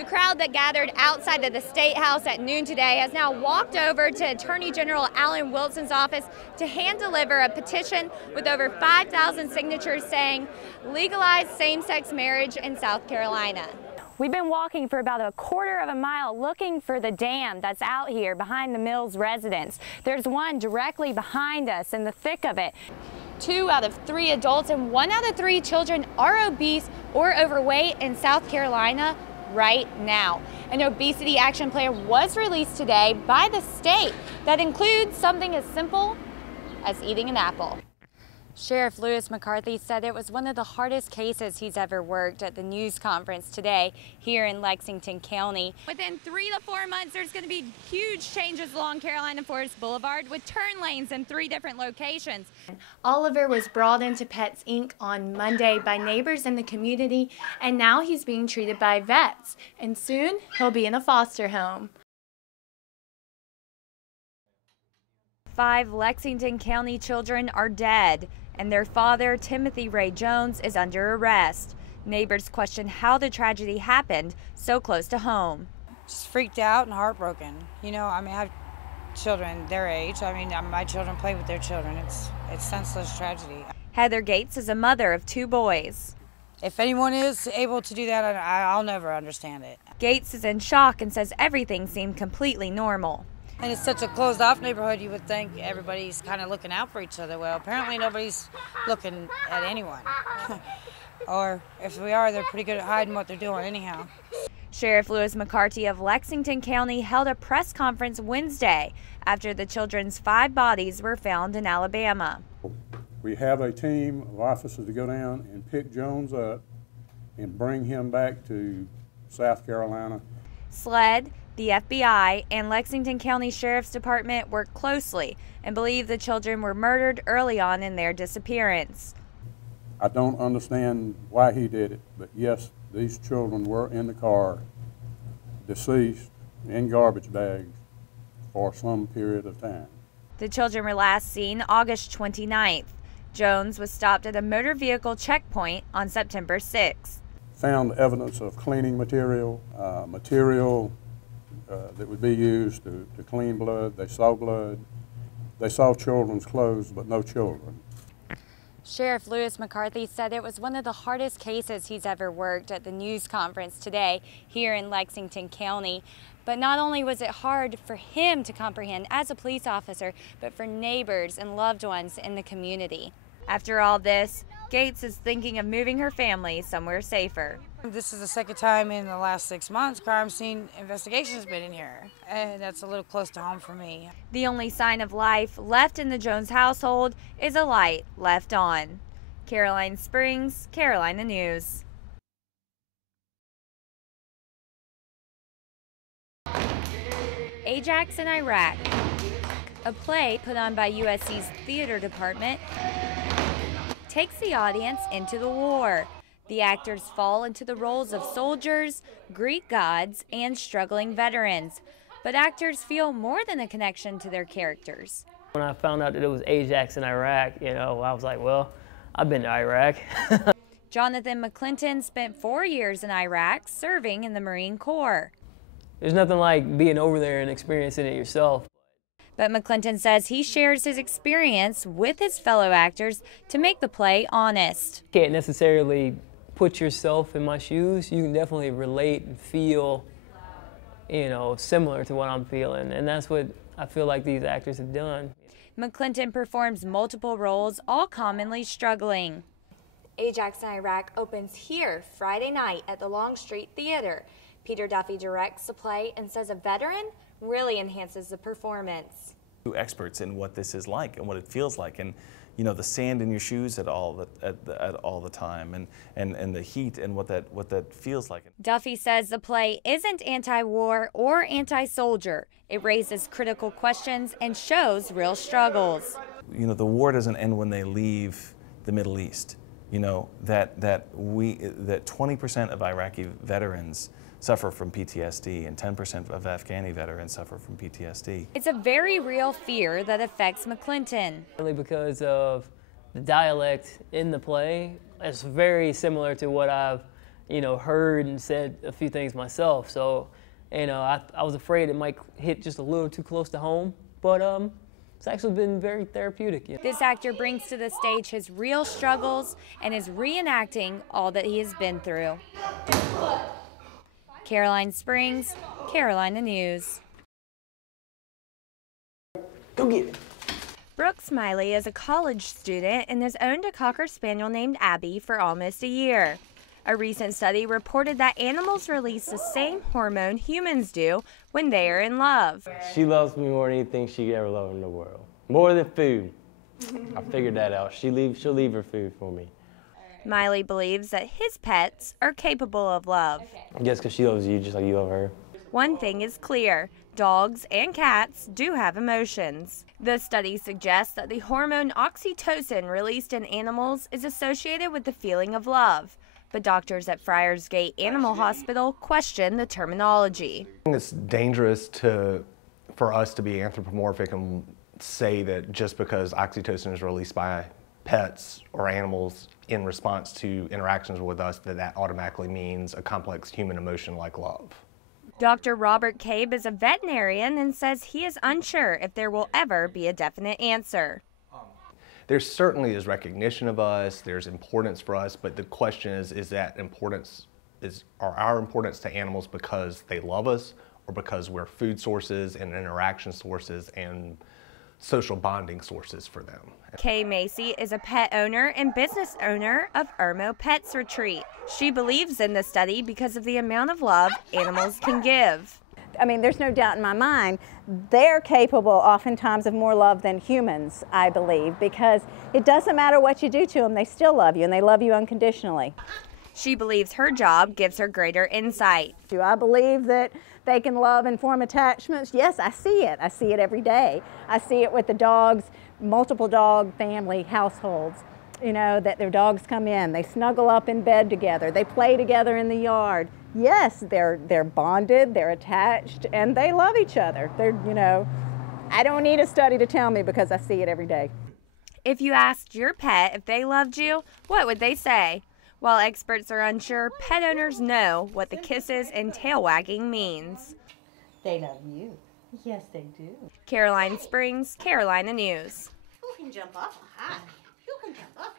The crowd that gathered outside of the State House at noon today has now walked over to Attorney General Alan Wilson's office to hand deliver a petition with over 5,000 signatures saying legalize same-sex marriage in South Carolina. We've been walking for about a quarter of a mile looking for the dam that's out here behind the Mills residence. There's one directly behind us in the thick of it. 2 out of 3 adults and 1 out of 3 children are obese or overweight in South Carolina right now. An obesity action plan was released today by the state that includes something as simple as eating an apple. Sheriff Lewis McCarthy said it was one of the hardest cases he's ever worked at the news conference today here in Lexington County. Within 3 to 4 months, there's going to be huge changes along Carolina Forest Boulevard with turn lanes in 3 different locations. Oliver was brought into Pets Inc. on Monday by neighbors in the community, and now he's being treated by vets, and soon he'll be in a foster home. 5 Lexington County children are dead, and their father, Timothy Ray Jones, is under arrest. Neighbors question how the tragedy happened so close to home. Just freaked out and heartbroken. You know, I mean, I have children their age. I mean, my children play with their children. It's senseless tragedy. Heather Gates is a mother of 2 boys. If anyone is able to do that, I'll never understand it. Gates is in shock and says everything seemed completely normal. And it's such a closed-off neighborhood, you would think everybody's kind of looking out for each other. Well, apparently nobody's looking at anyone. Or if we are, they're pretty good at hiding what they're doing anyhow. Sheriff Lewis McCarthy of Lexington County held a press conference Wednesday after the children's 5 bodies were found in Alabama. We have a team of officers to go down and pick Jones up and bring him back to South Carolina. SLED, the FBI, and Lexington County Sheriff's Department worked closely and believe the children were murdered early on in their disappearance. I don't understand why he did it, but yes, these children were in the car, deceased, in garbage bags for some period of time. The children were last seen August 29th. Jones was stopped at a motor vehicle checkpoint on September 6th. Found evidence of cleaning material, that would be used to clean blood. They saw blood. They saw children's clothes, but no children. Sheriff Lewis McCarthy said it was one of the hardest cases he's ever worked at the news conference today here in Lexington County. But not only was it hard for him to comprehend as a police officer, but for neighbors and loved ones in the community. After all this, Gates is thinking of moving her family somewhere safer. This is the second time in the last 6 months crime scene investigation has been in here, and that's a little close to home for me. The only sign of life left in the Jones household is a light left on. Caroline Springs, Carolina News. Ajax in Iraq, a play put on by USC's theater department, takes the audience into the war. The actors fall into the roles of soldiers, Greek gods, and struggling veterans. But actors feel more than a connection to their characters. When I found out that it was Ajax in Iraq, you know, I was like, well, I've been to Iraq. Jonathan McClinton spent 4 years in Iraq serving in the Marine Corps. There's nothing like being over there and experiencing it yourself. But McClinton says he shares his experience with his fellow actors to make the play honest. You can't necessarily put yourself in my shoes. You can definitely relate and feel, you know, similar to what I'm feeling. And that's what I feel like these actors have done. McClinton performs multiple roles, all commonly struggling. Ajax in Iraq opens here Friday night at the Longstreet Theater. Peter Duffy directs the play and says a veteran really enhances the performance. Experts in what this is like and what it feels like, and you know, the sand in your shoes at all the time, and the heat and what that feels like. Duffy says the play isn't anti-war or anti-soldier. It raises critical questions and shows real struggles. You know, the war doesn't end when they leave the Middle East. You know, that 20% of Iraqi veterans suffer from PTSD, and 10% of Afghani veterans suffer from PTSD. It's a very real fear that affects McClinton. Really because of the dialect in the play. It's very similar to what I've, you know, heard and said a few things myself. So, you know, I was afraid it might hit just a little too close to home, but it's actually been very therapeutic. Yeah. This actor brings to the stage his real struggles and is reenacting all that he has been through. Caroline Springs, Carolina News. Go get it. Brooke Smiley is a college student and has owned a Cocker Spaniel named Abby for almost a year. A recent study reported that animals release the same hormone humans do when they are in love. She loves me more than anything she could ever love in the world. More than food. I figured that out. She'll leave her food for me. Miley believes that his pets are capable of love. I guess because she loves you just like you love her. One thing is clear, dogs and cats do have emotions. The study suggests that the hormone oxytocin released in animals is associated with the feeling of love. But doctors at Friars Gate Animal Hospital question the terminology. It's dangerous for us to be anthropomorphic and say that just because oxytocin is released by pets or animals in response to interactions with us, that automatically means a complex human emotion like love. Dr. Robert Cabe is a veterinarian and says he is unsure if there will ever be a definite answer. There certainly is recognition of us, there's importance for us, but the question is that importance, are our importance to animals because they love us or because we're food sources and interaction sources and social bonding sources for them? Kay Macy is a pet owner and business owner of Irmo Pets Retreat. She believes in the study because of the amount of love animals can give. I mean, there's no doubt in my mind, they're capable oftentimes of more love than humans, I believe, because it doesn't matter what you do to them, they still love you, and they love you unconditionally. She believes her job gives her greater insight. Do I believe that they can love and form attachments? Yes, I see it. I see it every day. I see it with the dogs, multiple dog family households. You know, that their dogs come in, they snuggle up in bed together, they play together in the yard. Yes, they're bonded, they're attached, and they love each other. You know, I don't need a study to tell me because I see it every day. If you asked your pet if they loved you, what would they say? While experts are unsure, pet owners know what the kisses and tail wagging means. They love you. Yes, they do. Caroline Springs, Carolina News. Who can jump off a high? Who can jump off